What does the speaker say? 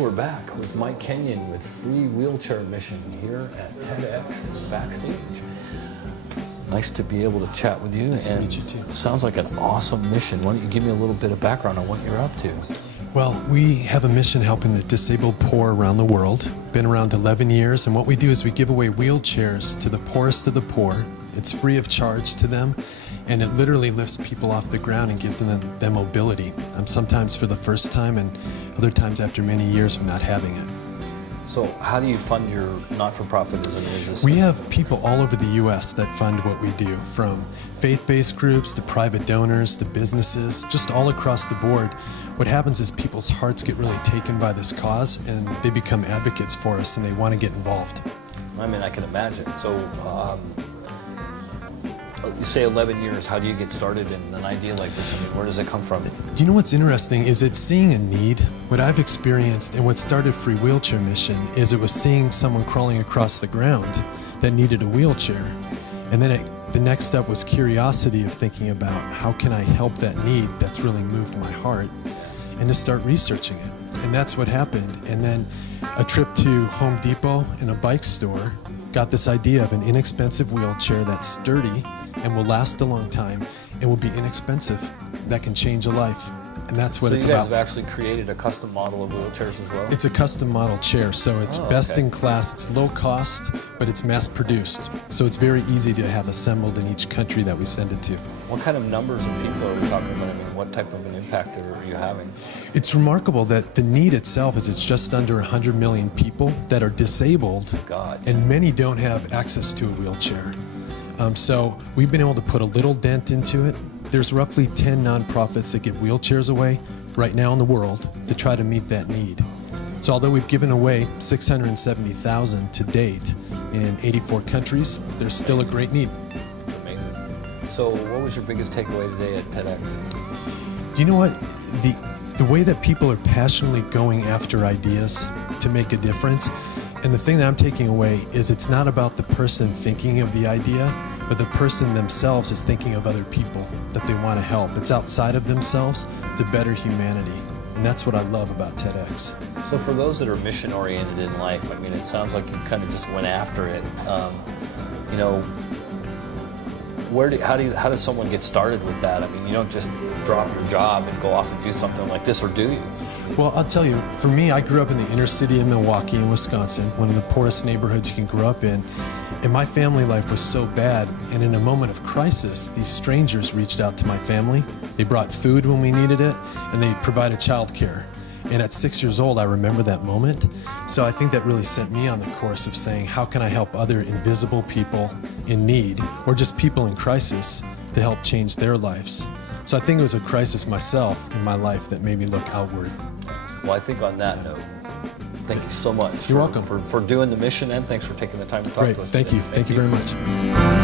we're back with Mike Kenyon with Free Wheelchair Mission here at TEDx Backstage. Nice to be able to chat with you. Nice to meet you too. Sounds like an awesome mission. Why don't you give me a little bit of background on what you're up to? Well, we have a mission helping the disabled poor around the world. Been around 11 years, and what we do is we give away wheelchairs to the poorest of the poor. It's free of charge to them, and it literally lifts people off the ground and gives them mobility. Sometimes for the first time, and other times after many years of not having it. So how do you fund your not-for-profitism? We have people all over the U.S. that fund what we do, from faith-based groups to private donors to businesses, just all across the board. What happens is people's hearts get really taken by this cause, and they become advocates for us, and they want to get involved. I mean, I can imagine. So you say 11 years, how do you get started in an idea like this? I mean, where does it come from? Do you know what's interesting is it's seeing a need. What I've experienced and what started Free Wheelchair Mission is it was seeing someone crawling across the ground that needed a wheelchair. And then the next step was curiosity of thinking about how can I help that need that's really moved my heart, and to start researching it. And that's what happened. And then a trip to Home Depot and a bike store got this idea of an inexpensive wheelchair that's sturdy and will last a long time and will be inexpensive, that can change a life. And that's what it's about. So you guys have actually created a custom model of wheelchairs as well? It's a custom model chair, so it's best in class. It's low cost, but it's mass produced. So it's very easy to have assembled in each country that we send it to. What kind of numbers of people are we talking about? I mean, what type of an impact are you having? It's remarkable that the need itself is it's just under 100 million people that are disabled, and many don't have access to a wheelchair. So we've been able to put a little dent into it. There's roughly 10 nonprofits that give wheelchairs away right now in the world to try to meet that need. So although we've given away 670,000 to date in 84 countries, there's still a great need. Amazing. So what was your biggest takeaway today at TEDx? Do you know what? The way that people are passionately going after ideas to make a difference, and the thing that I'm taking away is it's not about the person thinking of the idea, but the person themselves is thinking of other people that they want to help. It's outside of themselves to better humanity. And that's what I love about TEDx. So for those that are mission-oriented in life, I mean, it sounds like you kind of just went after it. You know, how does someone get started with that? I mean, you don't just drop your job and go off and do something like this, or do you? Well, I'll tell you, for me, I grew up in the inner city of Milwaukee in Wisconsin, one of the poorest neighborhoods you can grow up in. And my family life was so bad, and in a moment of crisis, these strangers reached out to my family. They brought food when we needed it, and they provided childcare. And at 6 years old, I remember that moment. So I think that really sent me on the course of saying, how can I help other invisible people in need, or just people in crisis, to help change their lives? So I think it was a crisis myself in my life that made me look outward. Well, I think on that note, thank you so much. You're welcome. For doing the mission, and thanks for taking the time to talk to us. Thank you. Thank you very much.